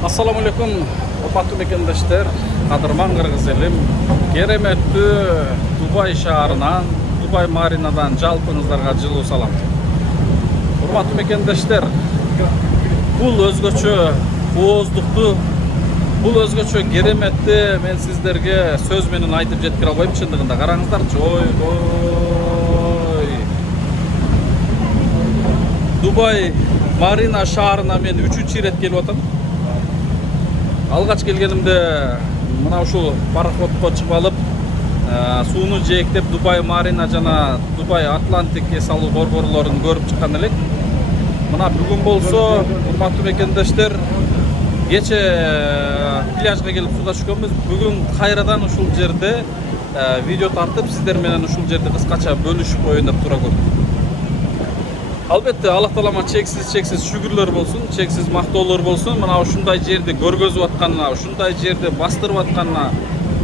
Assalamu alaikum, опаттуу мекендештер, кадырман кыргыз элим. Кереметтүү Дубай шаарынан, Дубай Маринадан жалпыңыздарга жылуу салам. Урматтуу мекендештер, бул өзгөчө ооздукту, бул өзгөчө кереметти мен сиздерге сөз менен айтып жеткире албайм. Чындыгында караңыздарчы, ой. Дубай Марина шаарына мен 3-чү ирет келип атам. Алгач келгенимде мына ушул пароходко чыгып алып, сууну жээктеп Дубай Марина жана Дубай Атлантик эс алуу борборлорун көрүп чыккан элек. Мына бүгүн болсо, урматтуу мекендештер, кече пляжга келип суда түшкөнбүз. Бүгүн кайрадан ушул жерде видео тартып, сиздер менен ушул жерде кыскача бөлүшүп коеюн деп тура көрдүм. Албетте, Аллах Таалама чексиз шүгүрлөр болсун, чексиз мактоолор болсун. Мына ушундай жерди көргөзүп атканына, ушундай жерди бастырып атканына,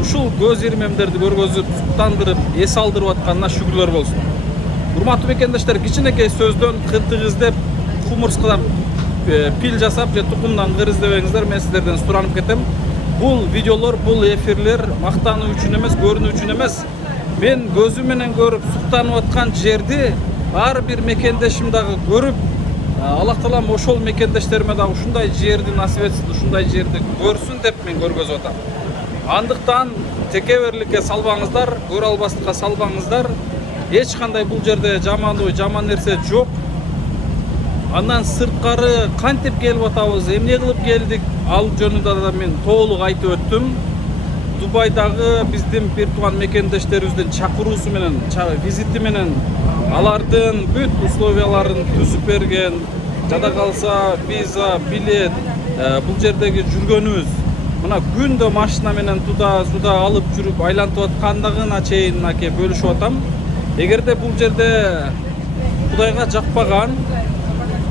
ушул көз ирмемдерди көргөзүп, суктандырып, эс алдырып атканына шүгүрлөр болсун. Урматтуу мекендештер, кичинекей сөздөн кыртык издеп, кумурскадан пил жасап, же тукумдан кыр издебеңиздер, мен сиздерден суранып кетем. Бул видеолор, бул эфирлер мактануу үчүн эмес, көрүнүү үчүн эмес. Мен көзүм менен көрүп, суктанып аткан жерди ар бир мекендешим дагы көрүп, Аллах Таалам ошол мекендештериме дагы ушундай жерди насип этсин, ушундай жерди көрсүн деп мен көргөзүп атам. Андыктан текеберликке салбаңыздар, көрө албастыкка салбаңыздар. Эч кандай бул жерде жаман ой, жаман нерсе жок. Андан сырткары кантип келип атабыз, эмне кылып келдик, ал жөнүндө да мен толук айтып өттүм. Дубайдагы биздин бир тууган мекендештерибиздин чакыруусу менен, визити менен алардын бүт условияларын түзүп берген, жада калса виза, билет, бул жердеги жүргөнүбүз, мына күндө машина менен суда алып жүрүп айлантып аткандыгына чейин мынакей бөлүшүп атам. Эгерде бул жерде Кудайга жакпаган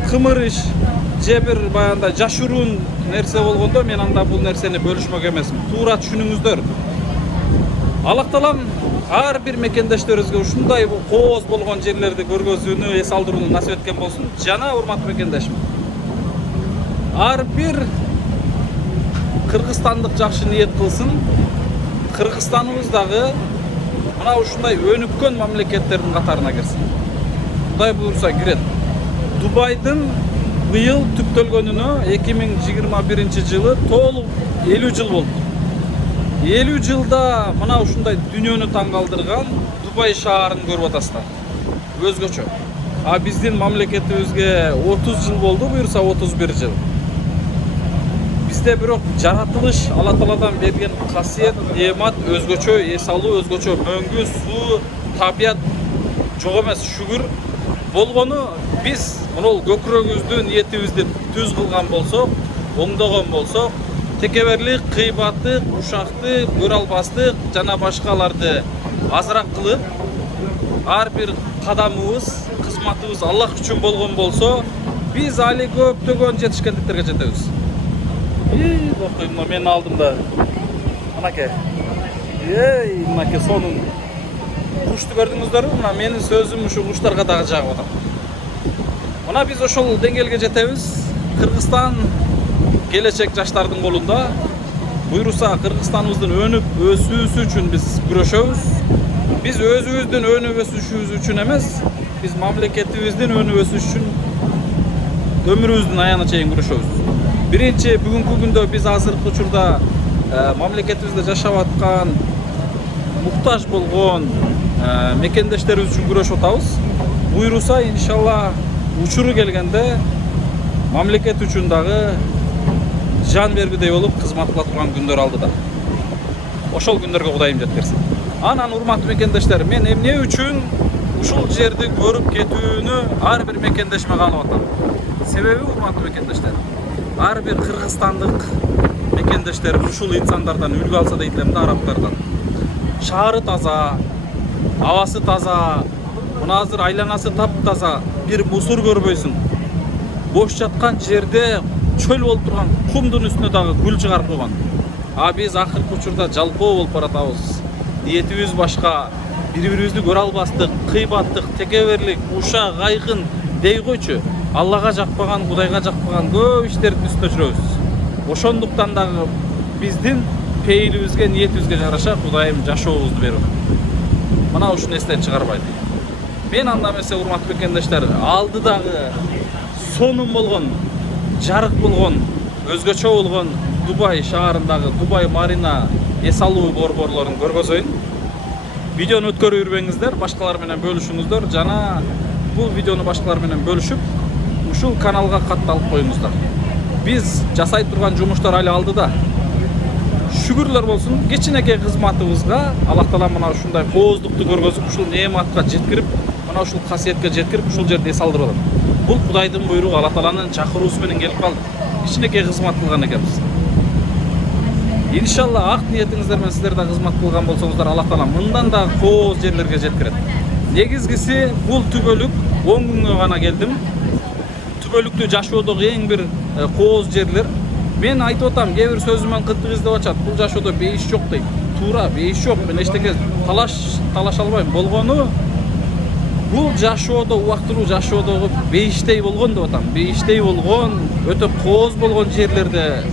кымыр иш же бир баягындай жашыруун нерсе болгондо мен анда бул нерсени бөлүшмөк эмесмин. Туура түшүнүңүздөр. Аллах Таалам ар бир мекендештерибизге ушундай кооз болгон жерлерди көргөзүүнү, эс алдырууну насип эткен болсун. Жана урматтуу мекендешим, ар бир кыргызстандык жакшы ниет кылсын. Кыргызстаныбыз дагы мына ушундай өнүккөн мамлекеттердин катарына кирсин. Кудай буйрса кирет. Дубайдын быйыл түптөлгөнүнө 2021 жылы толук 50 жыл болду. 50 жылда мына ушундай дүйнөнү таң калтырган Дубай шаарын көрүп атасыздар. Өзгөчө. А биздин мамлекетибизге 30 жыл болду, буйрса 31 жыл. Бизде бирок жаратылыш, Алла Тааладан берген касиет, неамат өзгөчө, эс алуу өзгөчө, мөңгү, суу, табият жок эмес, шүгүр болгону биз мынол көкүрөгүбүздү, ниетибизди түз кылган болсок, оңдогон болсок, текеберлик, кыйбаттык, ушактык, көрө албастык жана башкаларды азыраак кылып, ар бир кадамыбыз, кызматыбыз Аллах үчүн болгон болсо, биз али көптөгөн жетишкендиктерге жетебиз. Окуйм, мен алдымда мынакей. Мынакей сонун кушту көрдүңүздөрбү? Мына менин сөзүм ушу куштарга дагы жагып атат. Мына биз ошол деңгээлге жетебиз. Кыргызстан келечек жаштардын колунда. Буйруса Кыргызстаныбыздын өнүп өсүүсү үчүн биз күрөшөбүз. Биз өзүбүздүн өнүп өсүшүбүз үчүн эмес, биз мамлекетибиздин өнүп өсүшү үчүн өмүрүбүздүн аяна чейин күрөшөбүз. Биринчи, бүгүнкү күндө биз азыркы учурда мамлекетибизде жашап аткан муктаж болгон мекендештерибиз үчүн күрөшүп атабыз. Буйруса иншалла учуру келгенде мамлекет үчүн дагы жан бергидей болуп кызмат кыла турган күндөр алдыда. Ошол күндөргө Кудайым жеткирсин. Анан урматтуу мекендештер, мен эмне үчүн ушул жерди көрүп кетүүнү ар бир мекендешиме каалап атам. Себеби, урматтуу мекендештер, ар бир кыргызстандык мекендештер ушул инсандардан үлгү алса дейт элем да, арабтардан. Шаары таза, абасы таза, мына азыр айланасы таптаза, бир мусор көрбөйсүң. Бош жаткан жерде чөл болуп турган кумдун үстүнө дагы гүл чыгарып койгон. А биз акыркы учурда жалпоо болуп баратабыз. Ниетибиз башка, бири-бирибизди көрө албастык, кыйбаттык, текеберлик, уша, кайгын дей койчу. Аллага жакпаган, Кудайга жакпаган көп иштердин үстүнө жүрөбүз. Ошондуктан дагы биздин пейилибизге, ниетибизге жараша Кудайым жашообузду берип. Мына ушуну эстен чыгарбайт. Мен анда эмесе урматтуу мекендештер, алдыдагы сонун болгон, жарык болгон, өзгөчө болгон Дубай шаарындагы Дубай Марина эс алуу борборлорун көргөзөйүн. Видеону өткөрүп жүрбөңүздөр, башкалар менен бөлүшүңүздөр жана бул видеону башкалар менен бөлүшүп, ушул каналга катталып коюңуздар. Биз жасай турган жумуштар али алдыда. Шүгүрлөр болсун, кичинекей кызматыбызга Аллах Таала мына ушундай кооздукту көргөзүп, ушул неематка жеткирип, мына ушул касиетке жеткирип, ушул жерде эс алдырып атат. Бул Кудайдын буйругу, Аллах Тааланын чакыруусу менен келип калдык. Кичинекей кызмат кылган экенбиз. Иншалла ак ниетиңиздер менен сиздер да кызмат кылган болсоңуздар, Аллах Таала мындан да кооз жерлерге жеткирет. Негизгиси бул түбөлүк 10 күнгө гана келдим. Түбөлүктү жашоодогу эң бир кооз жерлер. Мен айтып атам, кээ бир сөзүмөн кынтык издеп атат. Бул жашоодо бейиш жок дейт. Туура, бейиш жок. Мен эчтеке талаш албайм. Болгону бул жашоодо, убактылуу жашоодогу бейиштей болгон деп атам. Бейиштей болгон, өтө кооз болгон жерлерде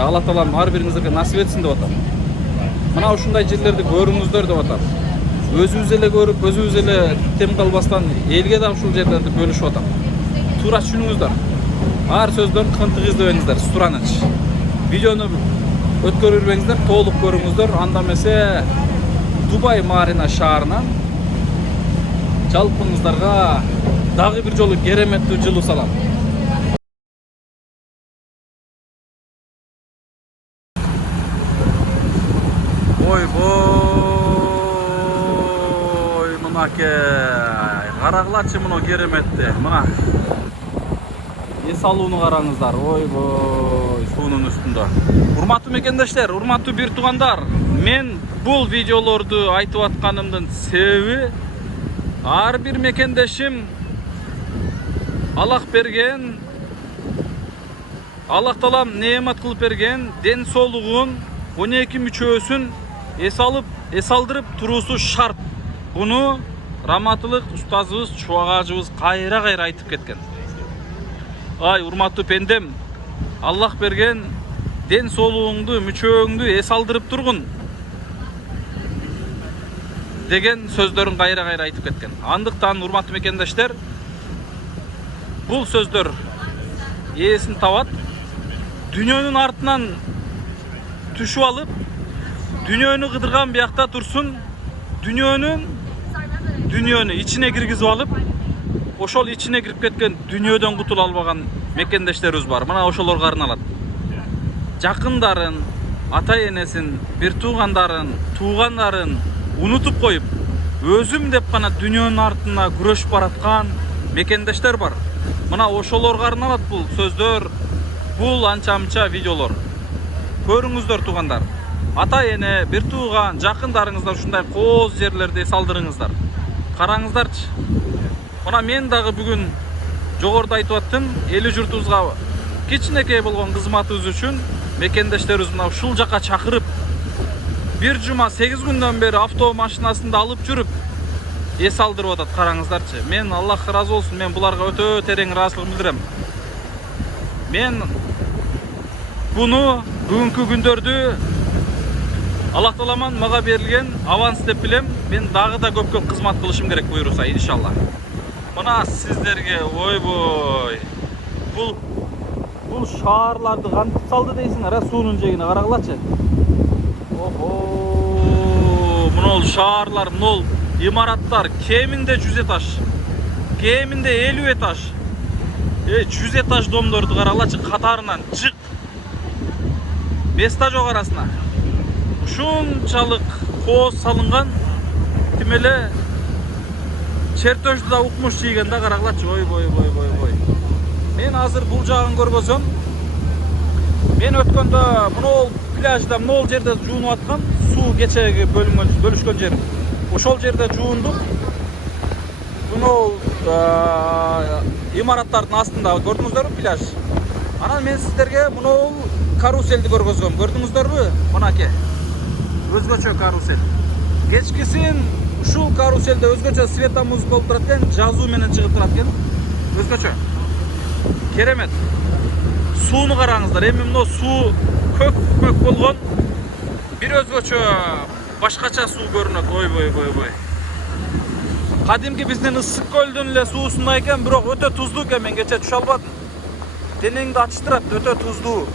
Аллах Таалам ар бириңиздерге насип этсин деп атам. Мына ушундай жерлерди көрүңүздөр деп атам. Өзүбүз эле көрүп, өзүбүз эле тем калбастан элге да ушул жерлерди бөлүшүп атам. Туура түшүнүңүздөр. Ар сөздөн кынтык издебеңиздер, сураныч. Видеону өткөрүп жүрбөңүздөр, толук көрүңүздөр. Анда эмесе Дубай Марина шаарынан жалпыңыздарга дагы бир жолу кереметтүү жылуу салам. Ой, мынаке. Карагылачы мына кереметти. Мына эс алууну караңыздар. Ойбой, суунун үстүндө. Урматтуу мекендештер, урматтуу бир туугандар, мен бул видеолорду айтып атканымдын себеби ар бир мекендешим Аллах берген, Аллах Таалам неемат кылып берген ден соолугун 12 мүчөсүн эс алдырып туруусу шарт. Буну раматылык устазыбыз, чубагачыбыз кайра айтып кеткен. Ай, урматтуу пендем, Аллах берген ден соолугуңду, мүчөңдү эс алдырып тургун деген сөздөрүн кайра айтып кеткен. Андыктан урматтуу мекендештер, бул сөздөр ээсин табат. Дүйнөнүн артынан түшүп алып, дүйнөнү кыдырган биякта турсун, дүйнөнү ичине киргизип алып, ошол ичине кирип кеткен дүйнөдөн кутула албаган мекендештерибиз бар. Мына ошолорго арналат. Жакындарын, ата энесин, бир туугандарын унутуп коюп, өзүм деп гана дүйнөнүн артына күрөшүп бараткан мекендештер бар. Мына ошолорго арналат бул сөздөр, бул анча-мынча видеолор. Көрүңүздөр туугандар. Ата эне, бир тууган, жакындарыңыздар ушундай кооз жерлерди эс алдырыңыздар. Караңыздарчы. Мына мен дагы бүгүн жогоруда айтып аттым, эли журтубузга кичинекей болгон кызматыбыз үчүн мекендештерибиз мына ушул жака чакырып, бир жума 8 күндөн бери автомашинасында алып жүрүп эс алдырып атат. Караңыздарчы. Мен Аллах ыраазы болсун, мен буларга өтө терең ыраазычылык билдирем. Мен буну бүгүнкү күндөрдү Аллах Тааламан мага берилген аванс деп билем. Мен дагы да көпкө кызмат кылышым керек буйруса, иншалла. Мына сиздерге, ойбой, бул шаарларды кантип салды дейсиңер, суунун жээгине карагылачы. Охо, мына шаарлар, мына имараттар кеминде 100 этаж, кеминде 50 этаж, 100 этаж домдорду карагылачы, катарынан жык, места жок арасына. Ушунчалык кооз салынган, тим эле чертөждү да укмуш жийген да, карагылачы. Ойбой. Мен азыр бул жагын көргөзөм. Мен өткөндө мына пляжда, мына жерде жуунуп аткам, суу кечеги бөлүшкөн жер. Ошол жерде жуундук. Мына имараттардын астында көрдүңүздөрбү пляж? Анан мен сиздерге мына каруселди көргөзгөм. Көрдүңүздөрбү? Мынаке. Өзгөчө карусель. Кечкисин ушул каруселде өзгөчө света музыка болуп турат экен, жазуу менен чыгып турат экен. Өзгөчө. Керемет. Suunu qarаңыздар. Эми мына суу көк болгон bir өзгөчө башкача суу көрүнөт. Ой. Кадимки биздин ысык көлдүн эле суусундай экен, бирок өтө туздуу экен. Мен кече түшө албадым. Денеңди ачтырат, өтө туздуу.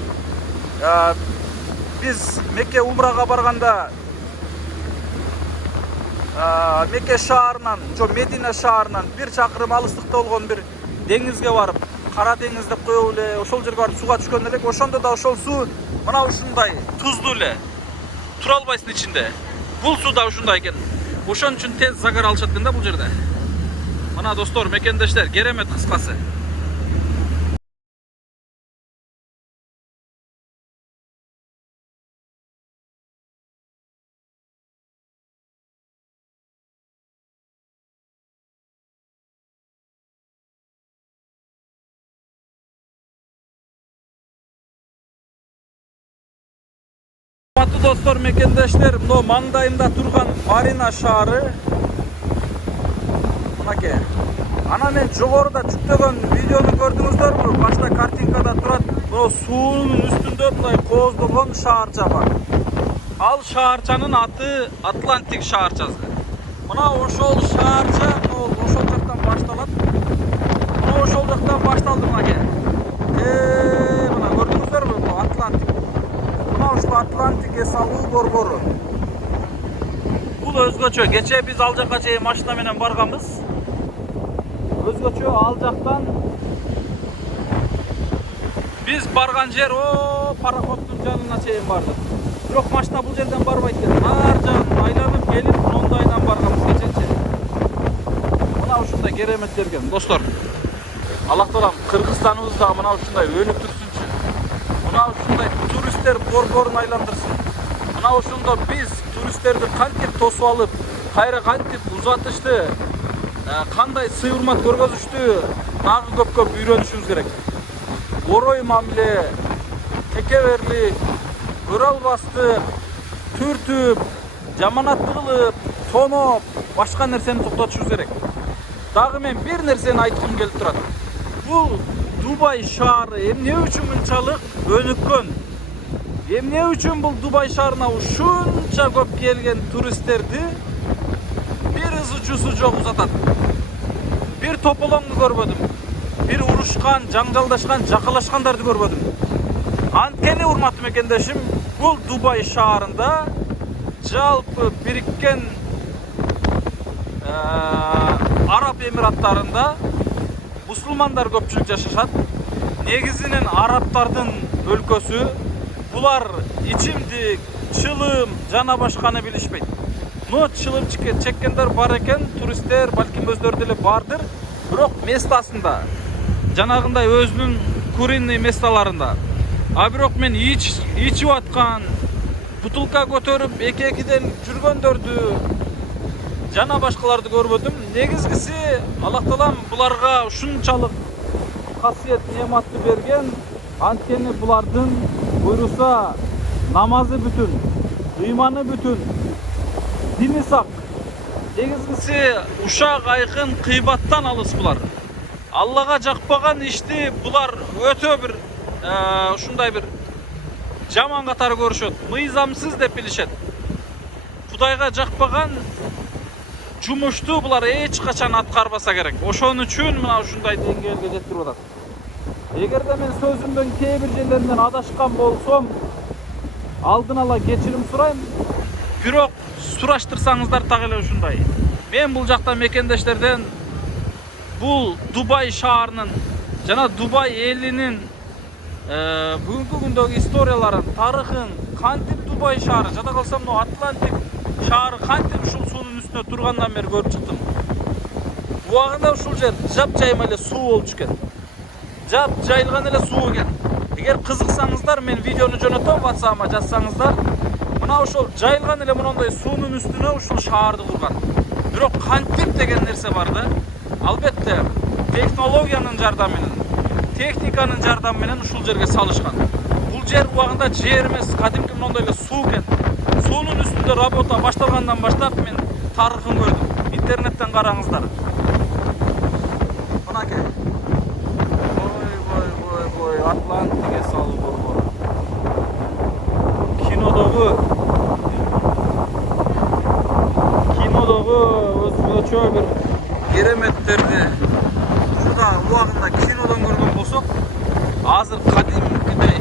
Biz Mekke Umra'ga barganda Mekke şaharынан, Medine şaharынан bir çakırım alыстыкта болгон bir деңизге барып, Кара деңиз деп коелу эле, ошол жерге барып сууга түшкөн элек. Ошондо да ошол суу мына ушундай туздуу эле. Тура албайсың ичинде. Бул суу да ушундай экен. Ошон үчүн тез загар алышат экен да бул жерде. Мына достор, мекендештер, керемет кыскасы. Урматтуу достор, мекендештер, мына маңдайымда турган Марина шаары. Мынакей. Ана мен жогоруда жүктөгөн видеону көрдүңүздөрбү? Башта картинкада турат. Мына суунун үстүндө мындай кооздолгон шаарча бар. Ал шаарчанын аты Атлантик шаарчасы. Мына ошол шаарча, ошол жактан башталат. Мына ошол жактан башталды мынакей. Мына көрдүңүздөрбү? Атлантик. Ушул Атлантик эс алуу борбору. Бул өзгөчө. Кече биз ал жака чейин машина менен барганбыз. Өзгөчө ал жактан биз барган жер пароходдун жанына чейин бардык. Бирок машина бул жерден барбайт экен. Ар жагын айланып келип, ондайдан барганбыз кечече. Мына ушундай керемет жер экен, достор. Аллах таалам Кыргызстаныбызда мына ушундай өнүктүрсүнчү. Мына ушундай туристтер борборун айландырсын. Мына ошондо биз туристтерди кантип тосуп алып, кайра кантип узатышты, кандай сый урмат көргөзүштү, дагы көп үйрөнүшүбүз керек. Орой мамиле, текеберлик, өралбастык, түртүп, жаманаттык кылып, тоноп, башка нерсени токтотушубуз керек. Дагы мен бир нерсени айткым келип турат. Бул Дубай шаары эмне үчүн мынчалык өнүккөн? Эмне үчүн бул Дубай шаарына ушунча көп келген туристтерди бир ызы-чусу жок узатат? Бир тополоңду көрбөдүм. Бир урушкан, жаңжалдашкан, жакалашкандарды көрбөдүм. Анткени урматтуу мекендешим, бул Дубай шаарында жалпы бириккен Араб Эмираттарында мусулмандар көпчүлүк жашашат. Негизинен арабтардын өлкөсү. Булар ичимдик, чылым жана башканы билишпейт. Но чылым чеккендер бар экен, туристтер балким өздөрү деле бардыр. Бирок местасында, жанагындай өзүнүн куринный месталарында. А бирок мен ичип аткан, бутылка көтөрүп эки-экиден жүргөндөрдү жана башкаларды көрбөдүм. Негизгиси Аллах таалам буларга ушунчалык касиет неаматты берген. Анткени булардын буйруса намазы бүтүн, ыйманы бүтүн, дини сак. Негизгиси ушак айкын кыйбаттан алыс булар. Аллага жакпаган ишти булар өтө бир ушундай бир жаман катары көрүшөт. Мыйзамсыз деп билишет. Кудайга жакпаган жумушту булар эч качан аткарбаса керек. Ошон үчүн мына ушундай деңгээлге жетирип атат. Эгерде мен сөзүмдөн кээ бир жерлеринен адашкан болсом, алдын ала кечирим сурайм. Бирок сураштырсаңыздар так эле ушундай. Мен бул жакта мекендештерден бул Дубай шаарынын жана Дубай элинин бүгүнкү күндөгү историяларын, тарыхын, кантип Дубай шаары, жада калсам Атлантик шаары кантип ушул суунун үстүнө тургандан бери көрүп чыктым. Убагында ушул жер жапжайма эле суу болчу экен. Жап жайылган эле суу экен. Эгер кызыксаңыздар, мен видеону жөнөтөм, WhatsApp'ыма жазсаңыздар, мына ошол жайылган эле мондой суунун үстүнө ушул шаарды курган. Бирок кантип деген нерсе бар да. Албетте, технологиянын жардамы менен, техниканын жардамы менен ушул жерге салышкан. Бул жер убагында жер эмес, кадимки мондой эле суу экен. Суунун үстүндө работа башталгандан баштап мен тарыхын көрдүм. Интернеттен караңыздар. Мынакей. Ой, Атлантик'e salı borboru. Kinodagi özgöçö bir keremetlerdi. Burada uwagында kinodan көргөн болсок, азыр кадимкидей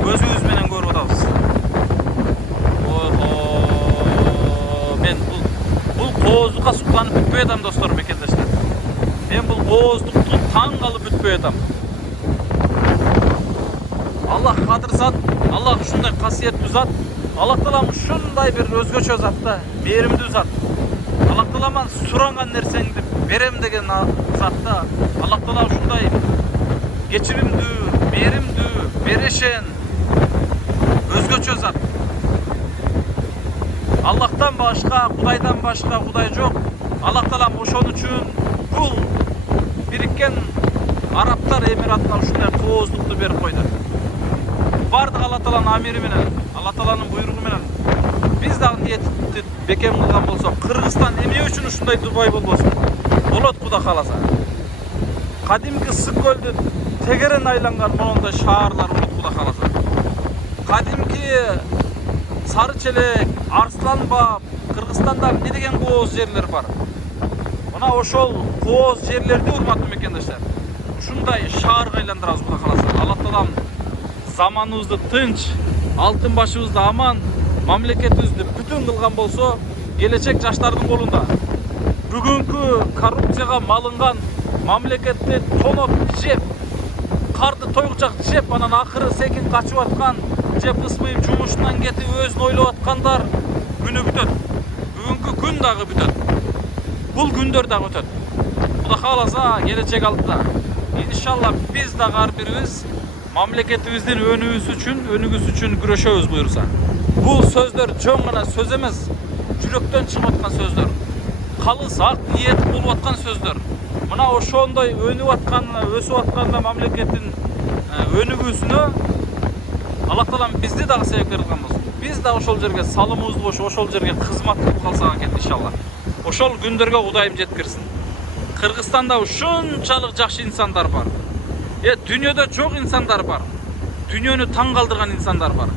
көзүбүз менен көрүп атабыз. Мен бул кооздукка суктанып бүтпөй атам достор, мекендештер. Мен бул кооздукту таң калып бүтпөй атам. Аллах кадыр зат, Аллах ушундай касиеттүү зат. Аллах Таалам ушундай бир өзгөчө зат да, беримдүү зат. Аллах Тааламан суранган нерсеңди берем деген зат да. Аллах Таала ушундай кечиримдүү, беримдүү, берешен өзгөчө зат. Аллахтан башка, Кудайдан башка Кудай жок. Аллах Таалам ошон үчүн бул Бириккен Арабтар Эмиратына ушундай кооздукту берип койду. Бардык Алла Тааланын амири менен, Алла Тааланын буйругу менен биз дагы ниетти бекем кылган болсок, Кыргызстан эмне үчүн ушундай Дубай болбосун? Болот Кудай кааласа. Кадимки Ысык көлдү тегерен айланган моундай шаарлар болот Кудай кааласа. Кадимки Сары Челек, Арсланбаб, Кыргызстанда эмне деген кооз жерлер бар. Мына ошол кооз жерлерди, урматтуу мекендештер, ушундай шаарга айландырабыз Кудай кааласа. Алла Таалам заманыбызды тынч, алтын башыбызды аман, мамлекетибизди бүтүн кылган болсо, келечек жаштардын колунда. Бүгүнкү коррупцияга малынган мамлекетти тоноп жеп, карды тойгучак жеп, анан акыры секин качып аткан, же кысмыйып жумушунан кетип өзүн ойлоп аткандар күнү бүтөт. Бүгүнкү күн дагы бүтөт. Бул күндөр дагы өтөт. Кудай кааласа, келечек алдыда. Иншалла биз дагы ар бирибиз мамлекетибиздин өнүгүүсү үчүн күрөшөбүз буюрса. Бул сөздөр жөн гана сөз эмес, жүрөктөн чыгып аткан сөздөр. Калыс ак ниет болуп аткан сөздөр. Мына ошондой өнүп аткан, өсүп аткан мамлекеттин өнүгүүсүнө Аллах Таалам бизди дагы себепкер кылган болсун. Биз да ошол жерге салымыбызды кошуп, ошол жерге кызмат кылып калсак экен иншалла. Ошол күндөргө Кудайым жеткирсин. Кыргызстанда ушунчалык жакшы инсандар бар. Дүйнөдө жок инсандар бар. Дүйнөнү таң калтырган инсандар бар.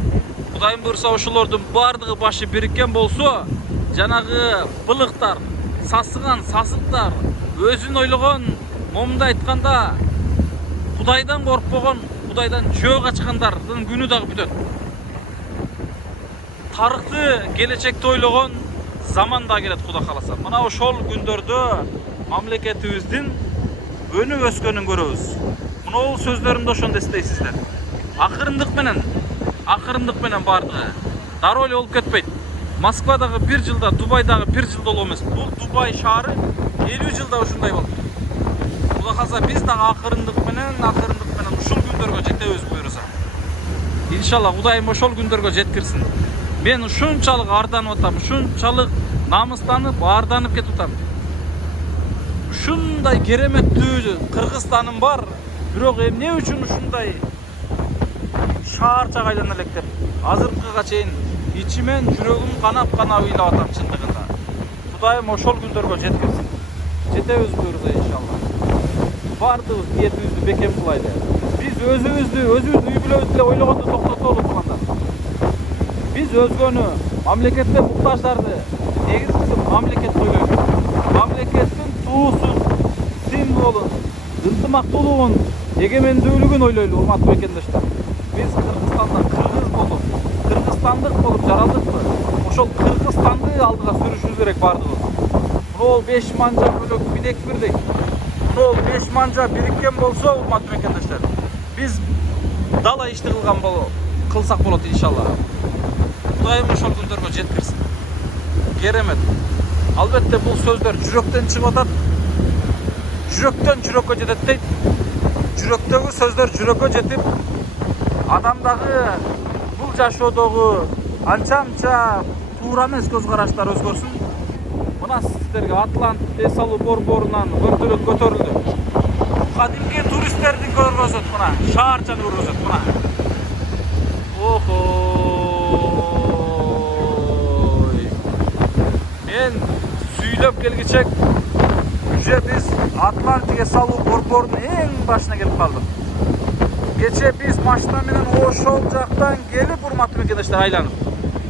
Кудайым буйрса ошолордун бардыгы башы бириккен болсо, жанагы былыктар, сасыган сасыктар, өзүн ойлогон, момундай айтканда Кудайдан коркпогон, Кудайдан жөө качкандардын күнү дагы бүтөт. Тарыхты, келечекти ойлогон заман да келет Кудай кааласа. Мына ошол күндөрдө мамлекетибиздин өнүп өскөнүн көрөбүз. Мына сөздөрүмдү ошондо эстейсиздер. Акырындык менен бардыгы дароо эле болуп кетпейт. Москвадагы 1 жылда, Дубайдагы 1 жылда боло эмес. Бул Дубай шаары 50 жылда ушундай болду. Кудай кааласа, биз дагы акырындык менен ушул күндөргө жетебиз буюрса. Иншалла Кудайым ошол күндөргө жеткирсин. Мен ушунчалык арданып атам, ушунчалык намыстанып, арданып кетип атам. Ушундай кереметтүү Кыргызстаным бар, бирок эмне үчүн ушундай шаарчага айлана элек деп азыркыга чейин ичимен жүрөгүм канап ыйлап атам чындыгында. Кудайым ошол күндөргө жеткирсин. Жетебиз буюрса иншалла. Бардыгыбыз ниетибизди бекем кылайлы. Биз өзүбүздү үй бүлөбүздү эле ойлогонду токтотолу туугандар. Биз өзгөнү, мамлекетте муктаждарды, негизгиси мамлекетти ойлойлу. Мамлекеттин туусун, символун, ынтымактуулугун, эгемендүүлүгүн ойлойлу, урматтуу экендештер. Биз Кыргызстанда кыргыз болуп, кыргызстандык болуп жаралдыкпы? Ошол Кыргызстанды алдыга сүрүшүбүз керек бардыгыбыз. Мына 5 манжа бөлөк бидек бирдей. Мына 5 манжа бириккен болсо, урматтуу экендештер, биз дала ишти кылсак болот иншалла. Кудайым ошол күндөргө жеткирсин. Керемет. Албетте бул сөздөр жүрөктөн чыгып атат. Жүрөктөн жүрөккө жетет дейт. Жүрөктөгү сөздөр жүрөккө жетип, адамдагы бул жашоодогу анча туура эмес көз караштар өзгөрсүн. Мына сиздерге Атлант эс алуу борборунан вертолет көтөрүлдү. Кадимки туристтердин көргөзөт, мына шаарчаны көргөзөт, мына. Мен сүйлөп келгичек уже биз Атлантик эс алуу борборунун эң башына келип калдык. Geçe biz maçtan menen Ошол жактан келип урматтуу мекендештер айланып.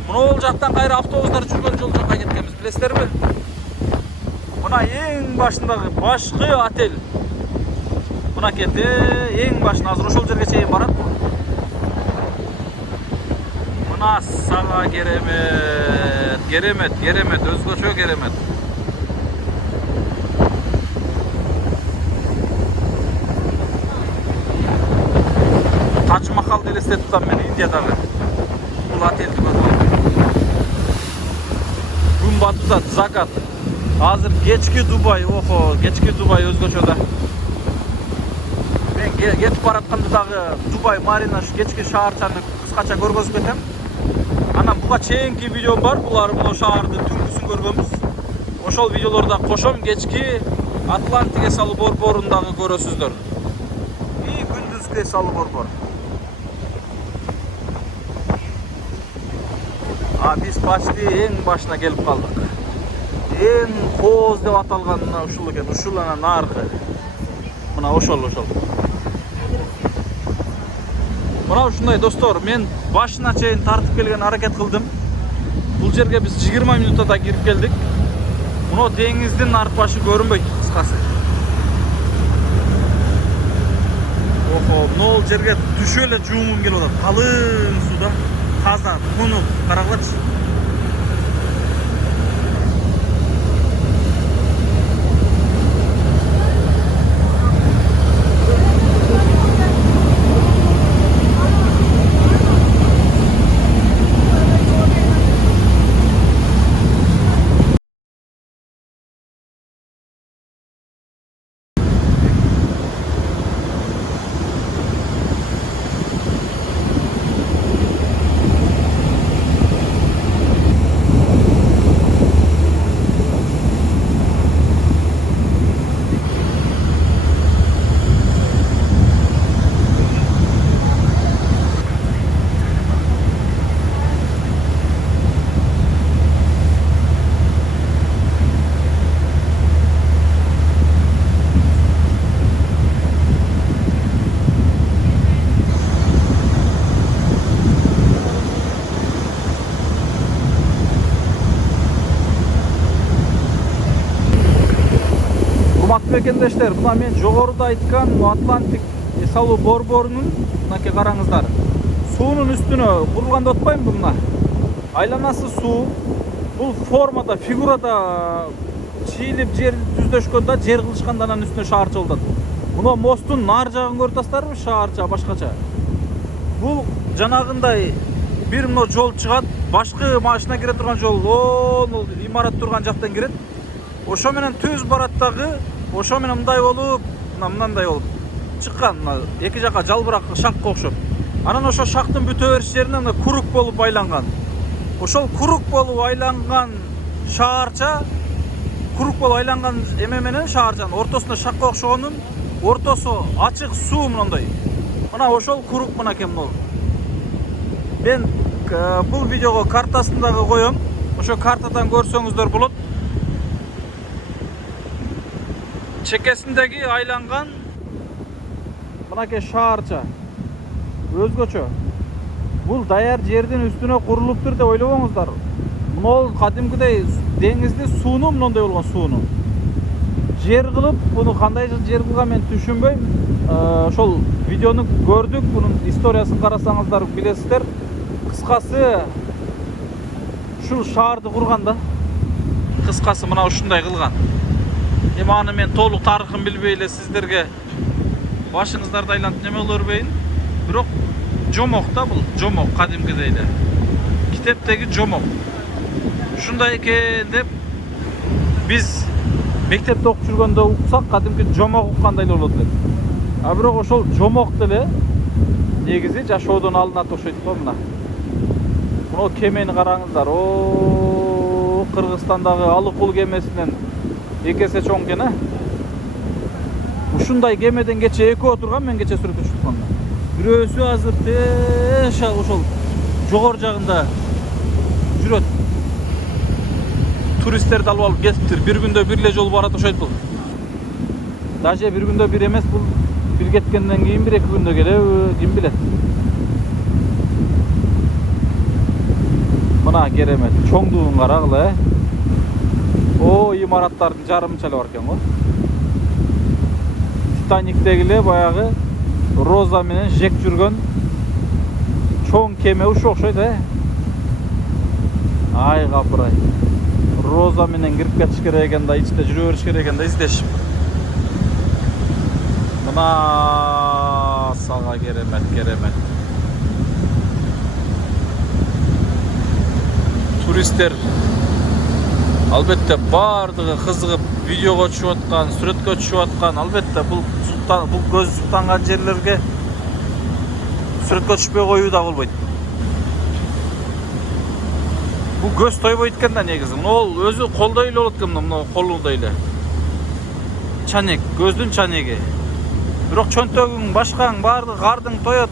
Мына ол жактан кайра автобустар жүргөн жол жакка кеткенбиz, билесиздерби? Мына эң башындагы башкы отель. Мына кете эң башына азыр ошол жерге чейин барат. Мына сага керемет, керемет, өзгөчө керемет. Taç Mahal elestетип атам мен Индиядагы. Бул отельди көрдүм. Күн батууда закат. Азыр кечки Дубай, охо, кечки Дубай өзгөчө да. Мен кетип баратканда дагы Дубай Марина кечки шаарчаны кыскача көргөзүп кетем. Анан буга чейинки видеом бар, булар бул шаарды түнкүсүн көргөнбүз. Ошол видеолорду кошом, кечки Атлантик эс алуу борборундагы көрөсүздөр. И күндүзгү эс алуу борбор. Биз почти эң башына келип калдык. Эң кооз деп аталган мына ушул экен, ушул анан аркы. Мына ошол. Мына ушундай достор, мен башына чейин тартып келген аракет кылдым. Бул жерге биз 20 минутта кирип келдик. Мына деңиздин арт башы көрүнбөйт, кыскасы. Охо, мына жерге түшө эле жуумум келип атат. Калың сууда. Таза, кунук, карагылачы. Мекендештер, мына мен жогоруда айткан Атлантик эс алуу борборунун, мынакей караңыздар. Суунун үстүнө курулган деп атпаймынбы мына? Айланасы суу. Бул формада, фигурада чийилип жер түздөшкөндө, жер кылышканда анан үстүнө шаарча болот. Мына мосттун нар жагын көрүп атасыздарбы? Шаарча башкача. Бул жанагындай бир мына жол чыгат, башкы машина кире турган жол, ол имарат турган жактан кирет. Ошо менен түз барат дагы. Ошо менен мындай болуп, мындай болуп чыккан, эки жака жалбырак шакка окшоп. Анан ошо шактын бүтө бериш жерине мына курук болуп айланган. Ошол курук болуп айланган шаарча, курук болуп айланган эме менен шаарчанын ортосунда шакка окшогонун ортосу ачык суу мындай. Мына ошол курук мынакей мына. Мен бул видеого картасын дагы коем. Ошо картадан көрсөңүздөр болот. Чекесиндеги айланган мынакей шаарча өзгөчө. Бул даяр жердин үстүнө курулуптур деп ойлобоңуздар. Мына ол кадимкидей деңизди сууну мындай болгон сууну. Жер кылып, буну кандай жер кылган мен түшүнбөйм. Ошол видеону көрдүк, бунун историясын карасаңыздар билесиздер. Кыскасы ушул шаарды курган да. Кыскасы мына ушундай кылган. Эми аны мен толук тарыхын билбей эле сиздерге башыңыздарды айлантып неме кыла бербейин. Бирок жомок да бул, жомок кадимкидей эле. Китептеги жомок. Ушундай экен деп биз мектепте окуп жүргөндө уксак, кадимки жомок уккандай болот элек. А бирок ошол жомок деле негизи жашоодон алынат окшойт го мына. Мына кемени караңыздар. О, Кыргызстандагы алып бул кемесинен экесе чоң экен, а? Ушундай кемеден кече экөө турган, мен кече сүрөткө чыкканда. Бирөөсү азыр теш ошол жогор жагында жүрөт. Туристтерди алып кетиптир. Бир күндө бир эле жол барат окшойт бул. Даже бир күндө бир эмес, бул Bir ketkenden keyin 1-2 günde gelip kim bilet. Mına keremet çoңduğun karagılı. O imarattardın jarımçalı var eken o. Titanik'tegiler bayağı Roza menen Jack жүргөн çoң keme uç okşaydı. Ay kapıray. Roza menen kirip ketiş kerek eken da içinde жүрө бериш керек экен да издешип. Mına sağa keremet. Turistler albatta bardыгы kızıgıp videoga түшүп аткан, сүрөткө түшүп аткан, albatta bu көз султанган жерлерге сүрөткө түшпөй коюу да болбойт. Bu göz тойбойт экен да негизи. Ол өзү колдой эле болот экен мына колудай эле. Чанек, көздүн чанеги. Бирок чөнтөгүң, башкаң бардыгы кардың тоет,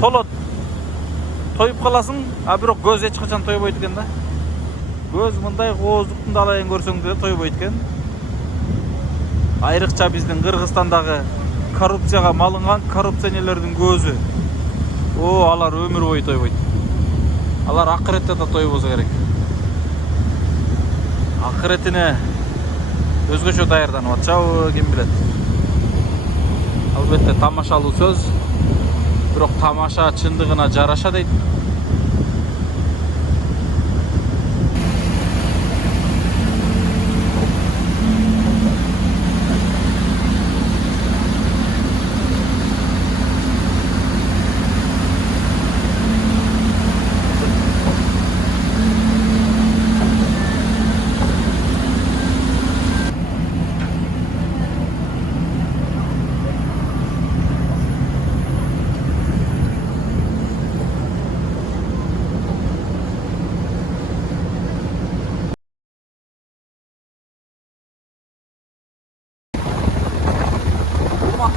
толот. Тоюп каласың, а бирок көз эч качан тойбойт экен да. Көз мындай кооздуктун далайын көрсөң деле тойбойт экен. Айрыкча биздин Кыргызстандагы коррупцияга малынган коррупционерлердин көзү. О, алар өмүр бою тойбойт. Алар акыретте да тойбосо керек. Акыретине өзгөчө даярданып атчабы, ким билет. Албетте тамашалуу сөз. Бирок тамаша чындыгына жараша дейт.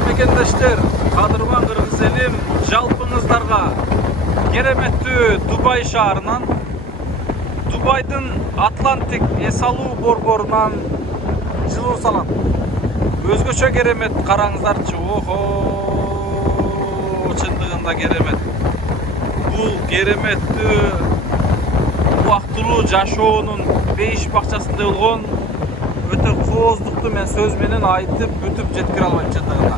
Мекендештер, кадырман кыргыз элим, жалпыңыздарга кереметтүү Дубай шаарынан, Дубайдын Атлантик эс алуу борборунан жылуу салам. Өзгөчө керемет, караңыздарчы. Охо, чындыгында керемет. Бул кереметтүү убактылуу жашоонун бейиш бакчасындай болгон өтө кооздукту мен сөз менен айтып бүтүп жеткире албайм чындыгында.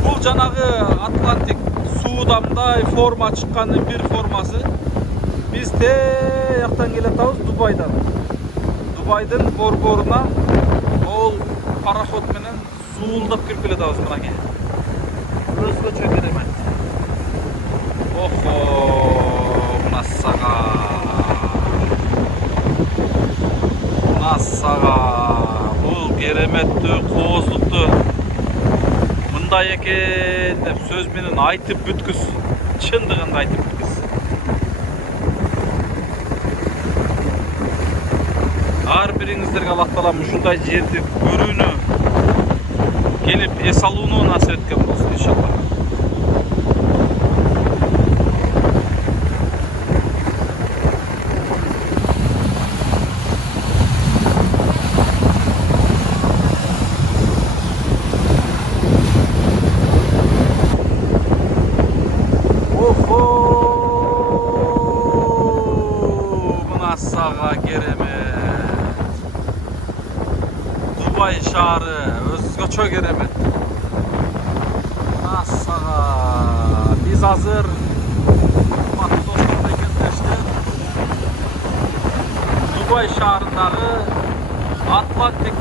Бул жанагы Атлантик суудамдай форма чыккандын бир формасы. Биз тияктан келе атабыз Дубайдан. Дубайдын борборунан ол пароход менен суулдап кирип келе атабыз мынакей. Өзгөчө керемет. Охо, мына сага. Бул кереметтүү кооздукту мындай экен деп сөз менен айтып бүткүс. Чындыгында айтып бүткүс. Ар бириңиздерге Аллах таалам ушундай жерди көрүүнү, келип эс алууну насип эткен болсун иншалла. Дубай шаары өзгөчө керемет. Асага биз азыр Дубай шаарындагы Атлантик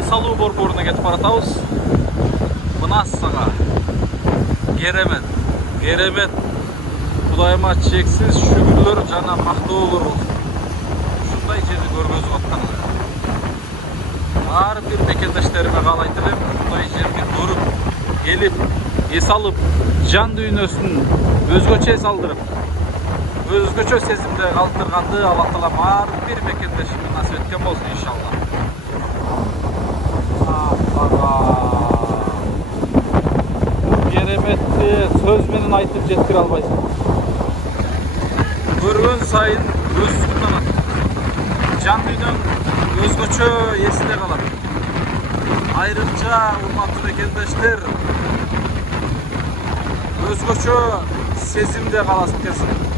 эс алуу борборуна кетип баратабыз. Мына асага керемет. Кудайыма чексиз шүгүрлөр жана мактоолор болсун. Ушундай жерди көргөзүп атканга. Ар бир мекендештериме каалайт элем, мындай жерди көрүп, келип, эс алып, жан дүйнөсүн өзгөчө эс алдырып, өзгөчө сезимде калтырганды Аллах таалам ар бир мекендешиме насип эткен болсун иншалла. Кереметти сөз менен айтып жеткире албайсың. Көргөн сайын көз султанат. Жан дүйнөң өзгөчө эсте калат. Ayrıca urmatlı mekendештер өзгөчө сезимде каласың экенсиң.